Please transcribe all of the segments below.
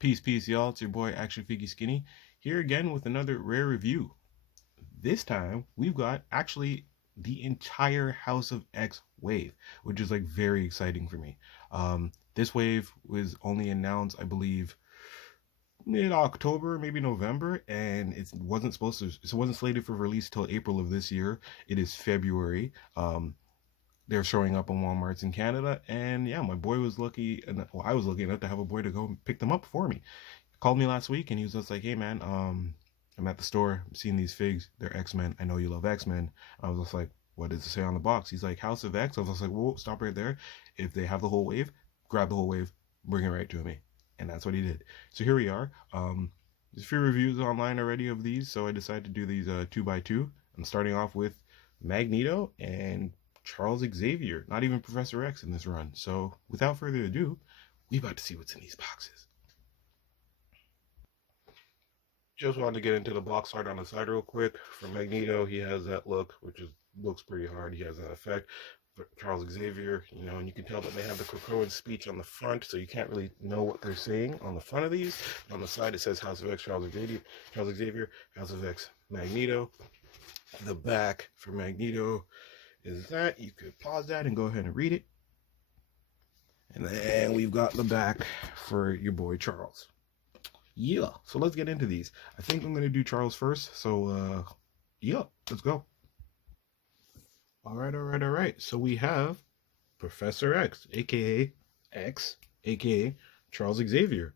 Peace, y'all. It's your boy Actionfiggyskinny here again with another rare review. This time we've got actually the entire House of X wave, which is like very exciting for me. This wave was only announced, I believe, mid-October, maybe November, and it wasn't slated for release till April of this year. It is February. They're showing up in Walmarts in Canada, and yeah, my boy was lucky, and well, I was lucky enough to have a boy to go and pick them up for me. Called me last week and he was just like, "Hey man, I'm at the store, I'm seeing these figs. They're X-Men. I know you love X-Men." I was just like, "What does it say on the box?" He's like, "House of X." I was just like, "Whoa, stop right there. If they have the whole wave, grab the whole wave, bring it right to me." And that's what he did. So here we are. There's a few reviews online already of these, so I decided to do these two by two. I'm starting off with Magneto and Charles Xavier, not even Professor X in this run. So without further ado, we about to see what's in these boxes. Just wanted to get into the box art on the side real quick. For Magneto, he has that look, looks pretty hard. He has that effect. For Charles Xavier, and you can tell that they have the Krakoan speech on the front, so you can't really know what they're saying on the front of these. On the side, it says House of X, Charles Xavier, House of X, Magneto. The back for Magneto is that. You could pause that and go ahead and read it. And then we've got the back for your boy Charles. Yeah, so let's get into these. I think I'm going to do Charles first. So, yeah, let's go. All right. So we have Professor X, aka X, aka Charles Xavier.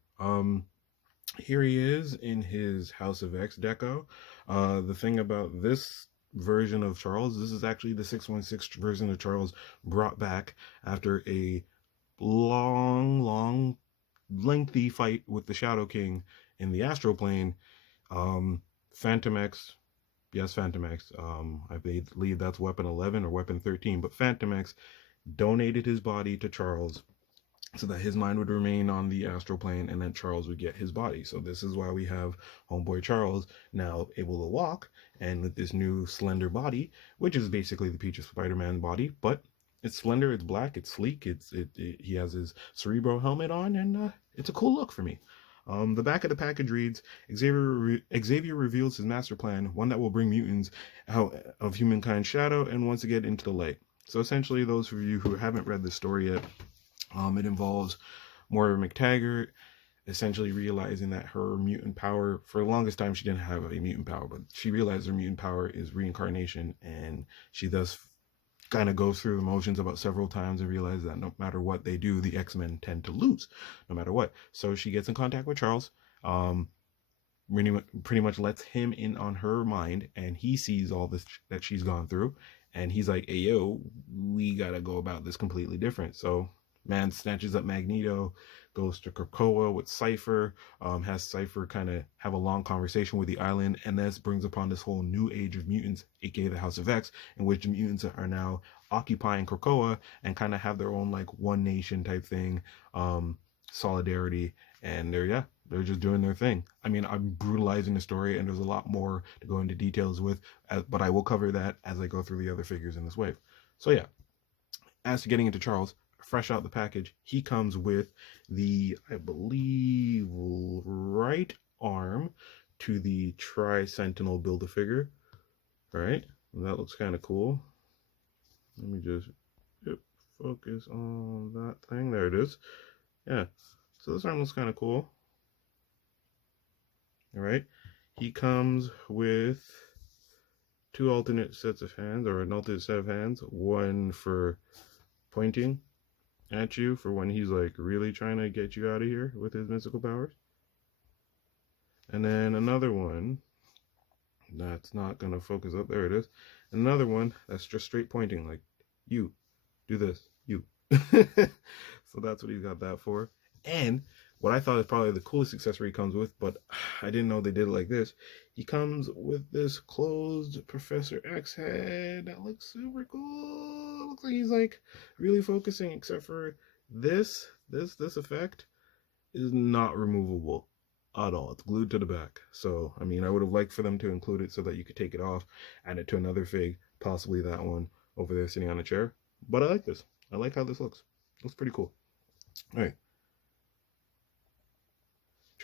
Here he is in his House of X deco. The thing about this version of Charles, this is actually the 616 version of Charles brought back after a long, lengthy fight with the Shadow King in the astral plane. Phantom X, yes, Phantom X. I believe that's Weapon 11 or Weapon 13, but Phantom X donated his body to Charles so that his mind would remain on the astral plane and then Charles would get his body. So this is why we have homeboy Charles now able to walk and with this new slender body, which is basically the Peach of Spider-Man body, but it's slender, it's black, it's sleek, he has his Cerebro helmet on, and it's a cool look for me. The back of the package reads, Xavier reveals his master plan, one that will bring mutants out of humankind's shadow and wants to get into the light. So essentially, those of you who haven't read this story yet, it involves Moira McTaggart essentially realizing that her mutant power, for the longest time she didn't have a mutant power, but she realized her mutant power is reincarnation, and she thus kind of goes through the motions about several times and realizes that no matter what they do, the X-Men tend to lose, no matter what. So she gets in contact with Charles, pretty much lets him in on her mind, and he sees all this that she's gone through, and he's like, "Hey, yo, we gotta go about this completely different." So man snatches up Magneto, goes to Krakoa with Cypher, has Cypher kind of have a long conversation with the island, and this brings upon this whole new age of mutants, aka the House of X, in which the mutants are now occupying Krakoa and kind of have their own like one nation type thing, solidarity, and they're just doing their thing. I mean, I'm brutalizing the story, and there's a lot more to go into details with, but I will cover that as I go through the other figures in this wave. So yeah, as to getting into Charles, fresh out the package, he comes with the, I believe, right arm to the Tri-Sentinel Build-A-Figure. All right, and that looks kind of cool. Let me just focus on that thing. There it is. Yeah, so this arm looks kind of cool. All right, he comes with two alternate sets of hands, or an alternate set of hands, one for pointing at you for when he's like really trying to get you out of here with his mystical powers, and then another one that's not gonna focus up. There it is. Another one that's just straight pointing, like, you do this, you. So that's what he's got that for. And what I thought is probably the coolest accessory he comes with, but I didn't know they did it like this. He comes with this closed Professor X head that looks super cool. It looks like he's like really focusing, except for this effect is not removable at all. It's glued to the back. So, I mean, I would have liked for them to include it so that you could take it off, add it to another fig, possibly that one over there sitting on a chair. But I like this. I like how this looks. Looks pretty cool. All right.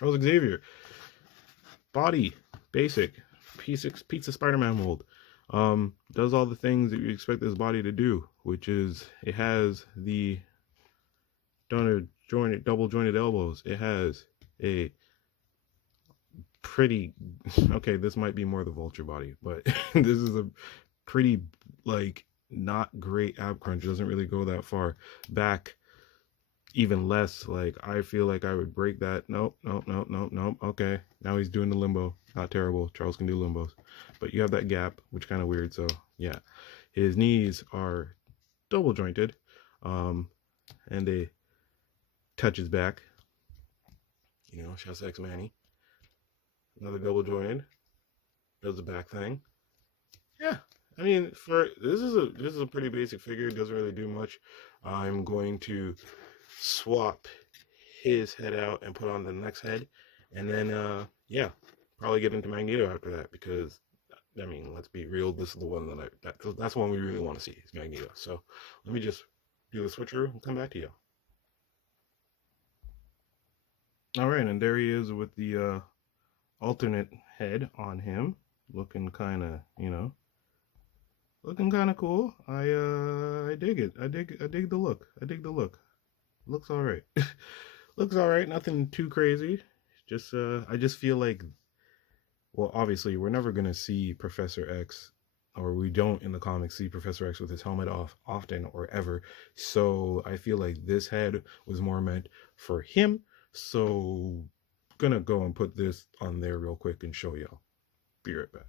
Charles Xavier. Body, basic, pizza Spider-Man mold. Does all the things that you expect this body to do, which is it has the double jointed elbows. It has a pretty okay, this might be more the Vulture body, but this is a pretty like not great ab crunch. It doesn't really go that far back, even less. Like I feel like I would break that. Nope. Okay, now he's doing the limbo. Not terrible. Charles can do limbos, but you have that gap, which kind of weird. So yeah, his knees are double jointed, and they touch his back. You know, shouts X Manny. Another double jointed. Does the back thing. Yeah, I mean, for this is a pretty basic figure. It doesn't really do much. I'm going to swap his head out and put on the next head, and then yeah, probably get into Magneto after that, because I mean, let's be real, this is the one that's the one we really want to see, is Magneto. So let me just do the switcheroo and come back to you. All right, and there he is with the alternate head on him, looking kind of, looking kind of cool. I dig it. I dig the look. Looks all right. Looks all right. Nothing too crazy. Just I just feel like, well, obviously we're never gonna see Professor X, or we don't in the comics see Professor X with his helmet off often or ever. So I feel like this head was more meant for him. So gonna go and put this on there real quick and show y'all. Be right back.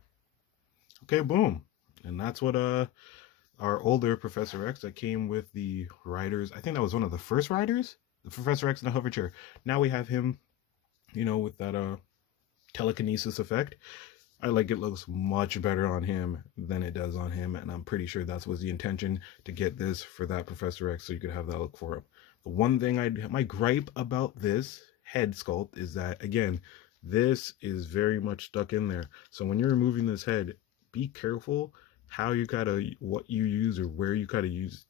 Okay, boom. And that's what our older Professor X that came with the riders. I think that was one of the first riders, the Professor X in a hover chair. Now we have him, with that telekinesis effect. I like it looks much better on him than it does on him, and I'm pretty sure that was the intention, to get this for that Professor X so you could have that look for him. The one thing my gripe about this head sculpt is that, again, this is very much stuck in there. So when you're removing this head, be careful how you what you use, or where you use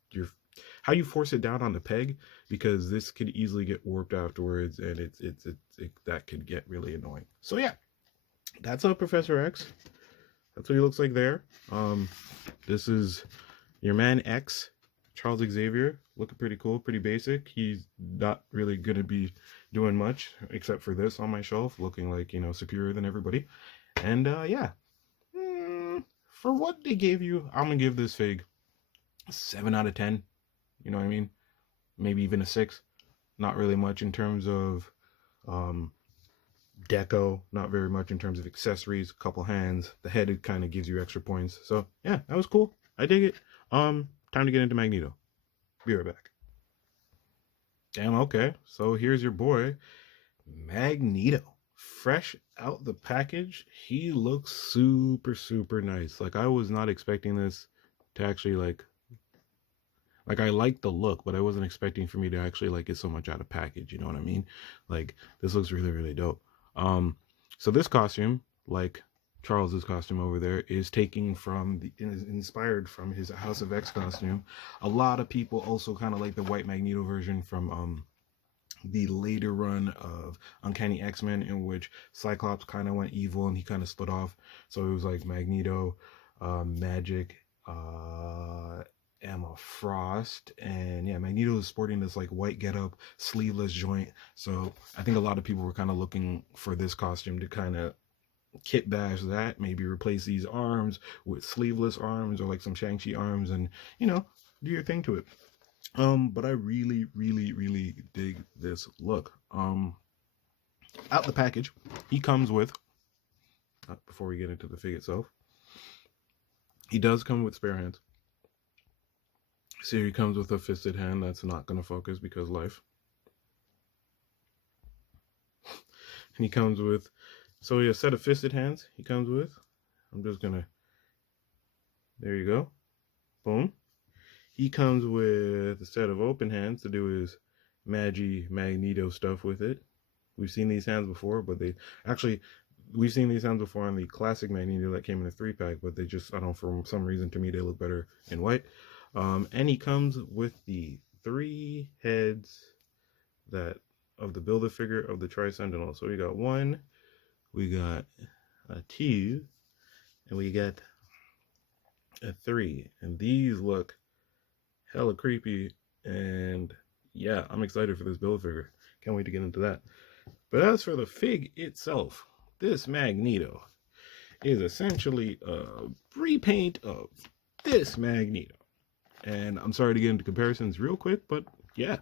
how you force it down on the peg, because this could easily get warped afterwards, and that could get really annoying. So yeah, that's Professor X. That's what he looks like there. This is your man X, Charles Xavier, looking pretty cool, pretty basic. He's not really gonna be doing much except for this on my shelf, looking like, superior than everybody. And yeah, for what they gave you, I'm gonna give this fig a 7 out of 10. You know what I mean? Maybe even a 6. Not really much in terms of deco, not very much in terms of accessories, a couple hands. The head, it kind of gives you extra points. So yeah, that was cool. I dig it. Time to get into Magneto. Be right back. Damn, okay. So here's your boy, Magneto. Fresh out the package. He looks super, super nice. Like, I was not expecting this to actually like I like the look, but I wasn't expecting for me to actually like it so much out of package. You know what I mean? Like, this looks really, really dope. So this costume, like Charles's costume over there, is inspired from his House of X costume. A lot of people also kind of like the white Magneto version from the later run of Uncanny X-Men, in which Cyclops kind of went evil and he kind of split off. So it was like Magneto, Magic, Emma Frost, and yeah, Magneto is sporting this like white getup, sleeveless joint. So I think a lot of people were kind of looking for this costume to kind of kit bash that, maybe replace these arms with sleeveless arms, or like some Shang-Chi arms, and do your thing to it. But I really, really, really dig this look. Out the package, he comes with, before we get into the fig itself, he does come with spare hands. So he comes with a fisted hand that's not going to focus because life. And he comes with, so a set of fisted hands he comes with. I'm just going to, there you go. Boom. He comes with a set of open hands to do his Magneto stuff with it. We've seen these hands before, but we've seen these hands before on the classic Magneto that came in a 3-pack, but they just, I don't know, for some reason, to me, they look better in white. And he comes with the 3 heads that of the Build-A-Figure of the Tri-Sentinel. So we got 1, we got a 2, and we got a 3. And these look hella creepy, and yeah, I'm excited for this Build-A-Figure. Can't wait to get into that. But as for the fig itself, this Magneto is essentially a repaint of this Magneto. And I'm sorry to get into comparisons real quick, but yeah,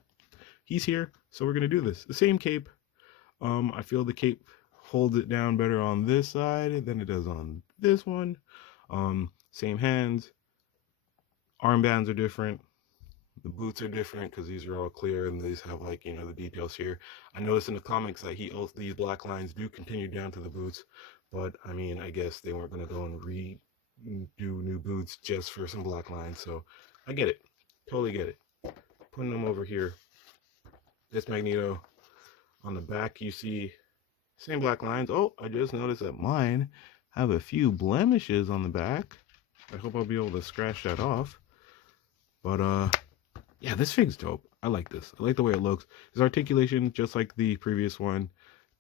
he's here, so we're gonna do this. The same cape. I feel the cape holds it down better on this side than it does on this one. Same hands. Armbands are different. The boots are different because these are all clear and these have, like, you know, the details here. I noticed in the comics that these black lines do continue down to the boots, but I mean, I guess they weren't gonna go and redo new boots just for some black lines, so I get it. Totally get it. Putting them over here. This Magneto. On the back, you see same black lines. Oh, I just noticed that mine have a few blemishes on the back. I hope I'll be able to scratch that off. But, yeah, this fig's dope. I like this. I like the way it looks. His articulation, just like the previous one.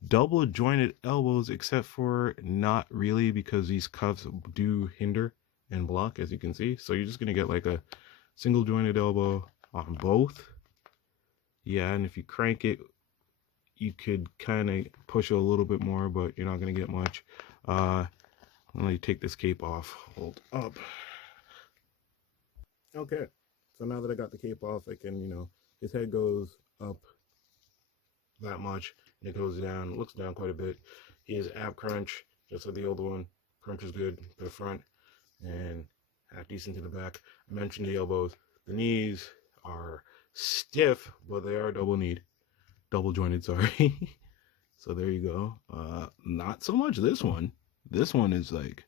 Double jointed elbows, except for not really, because these cuffs do hinder and block, as you can see. So you're just going to get like a single jointed elbow on both. Yeah, and if you crank it, you could kind of push it a little bit more, but you're not going to get much. Let me take this cape off. Hold up. Okay, so now that I got the cape off, I can, you know, his head goes up that much, and it goes down, looks down quite a bit. He has ab crunch, just like the old one. Crunch is good to the front, and half decent to the back. I mentioned the elbows. The knees are stiff, but they are double jointed, sorry. So there you go. Not so much this one. This one is like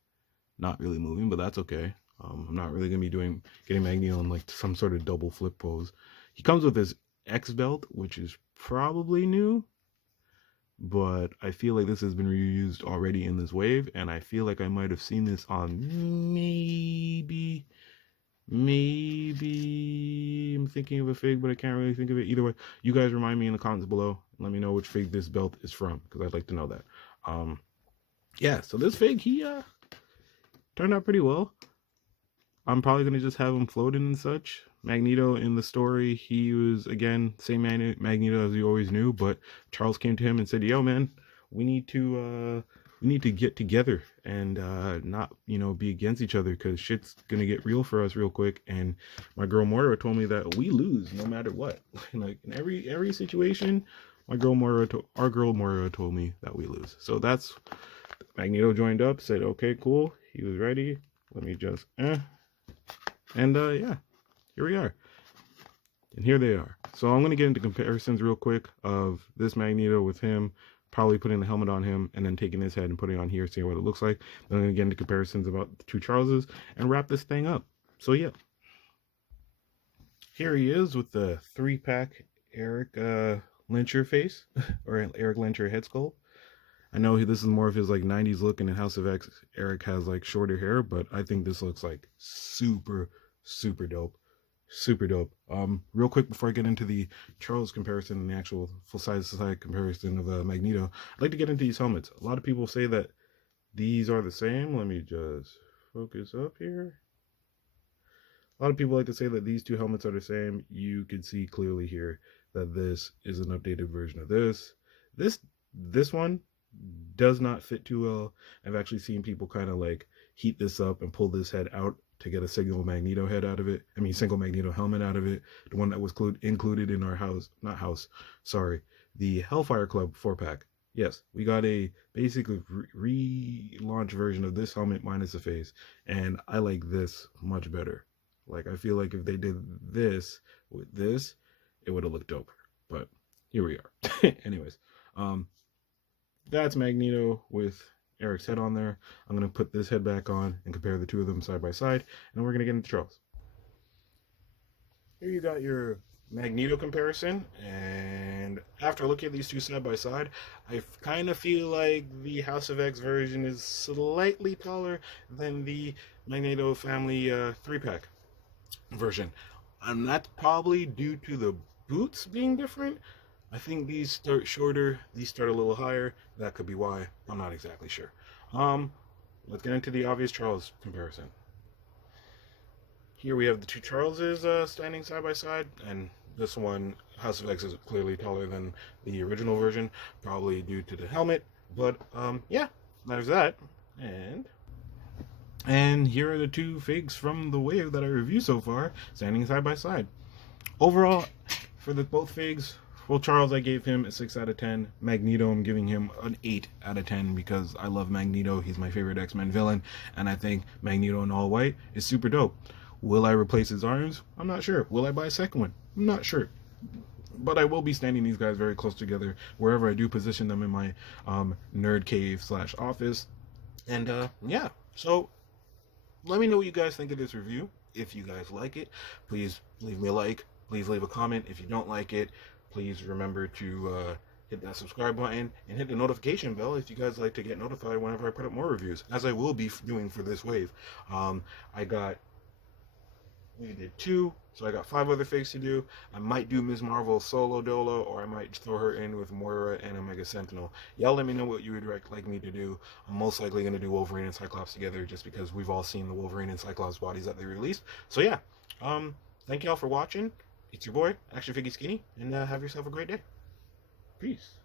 not really moving, but that's okay. I'm not really gonna be getting Magneto in like some sort of double flip pose. He comes with his X belt, which is probably new, but I feel like this has been reused already in this wave, and I feel like I might have seen this on maybe I'm thinking of a fig, but I can't really think of it. Either way, you guys remind me in the comments below. Let me know which fig this belt is from, because I'd like to know that. Yeah, so this fig, he turned out pretty well. I'm probably going to just have him floating and such. Magneto in the story, he was, again, same Magneto as you always knew, but Charles came to him and said, yo, man, we need to get together and not, you know, be against each other, because shit's going to get real for us real quick. And my girl Moira told me that we lose no matter what. Like, in every situation, our girl Moira told me that we lose. So that's, Magneto joined up, said, okay, cool. He was ready. Let me just, And yeah, here we are. And here they are. So I'm going to get into comparisons real quick of this Magneto with him, probably putting the helmet on him and then taking his head and putting it on here, seeing what it looks like. Then I'm going to get into comparisons about the two Charleses and wrap this thing up. So yeah. Here he is with the 3-pack Eric Lyncher face, or Eric Lyncher head sculpt. I know this is more of his like 90s look, and in House of X, Eric has like shorter hair, but I think this looks like super dope. Super dope. Real quick before I get into the Charles comparison and the actual full-size comparison of Magneto, I'd like to get into these helmets. A lot of people say that these are the same. Let me just focus up here. A lot of people like to say that these two helmets are the same. You can see clearly here that this is an updated version of this. This one does not fit too well. I've actually seen people kind of like heat this up and pull this head out to get a single Magneto head out of it. I mean, single Magneto helmet out of it. The one that was included in our the Hellfire Club 4-pack. Yes, we got a basically relaunch version of this helmet minus the face, and I like this much better. Like, I feel like if they did this with this, it would have looked doper. But here we are. Anyways, that's Magneto with Eric's head on there. I'm going to put this head back on and compare the two of them side by side, and we're going to get into Charles. Here you got your Magneto comparison, and after looking at these two side by side, I kind of feel like the House of X version is slightly taller than the Magneto family 3-pack version. And that's probably due to the boots being different. I think these start shorter, these start a little higher. That could be why. I'm not exactly sure. Um, let's get into the obvious Charles comparison. Here we have the two Charleses standing side by side, and this one, House of X, is clearly taller than the original version, probably due to the helmet. But yeah, there's that. And here are the two figs from the wave that I reviewed so far, standing side by side. Overall, for the both figs, well, Charles, I gave him a 6 out of 10. Magneto, I'm giving him an 8 out of 10 because I love Magneto. He's my favorite X-Men villain, and I think Magneto in all white is super dope. Will I replace his arms? I'm not sure. Will I buy a second one? I'm not sure. But I will be standing these guys very close together wherever I do position them in my nerd cave / office. And yeah, so let me know what you guys think of this review. If you guys like it, please leave me a like. Please leave a comment. If you don't like it, please remember to hit that subscribe button and hit the notification bell if you guys like to get notified whenever I put up more reviews, as I will be doing for this wave. We did 2, so I got 5 other figs to do. I might do Ms. Marvel solo dolo, or I might throw her in with Moira and Omega Sentinel. Y'all let me know what you would like me to do. I'm most likely going to do Wolverine and Cyclops together, just because we've all seen the Wolverine and Cyclops bodies that they released. So yeah, thank y'all for watching. It's your boy, Actionfiggyskinny, and have yourself a great day. Peace.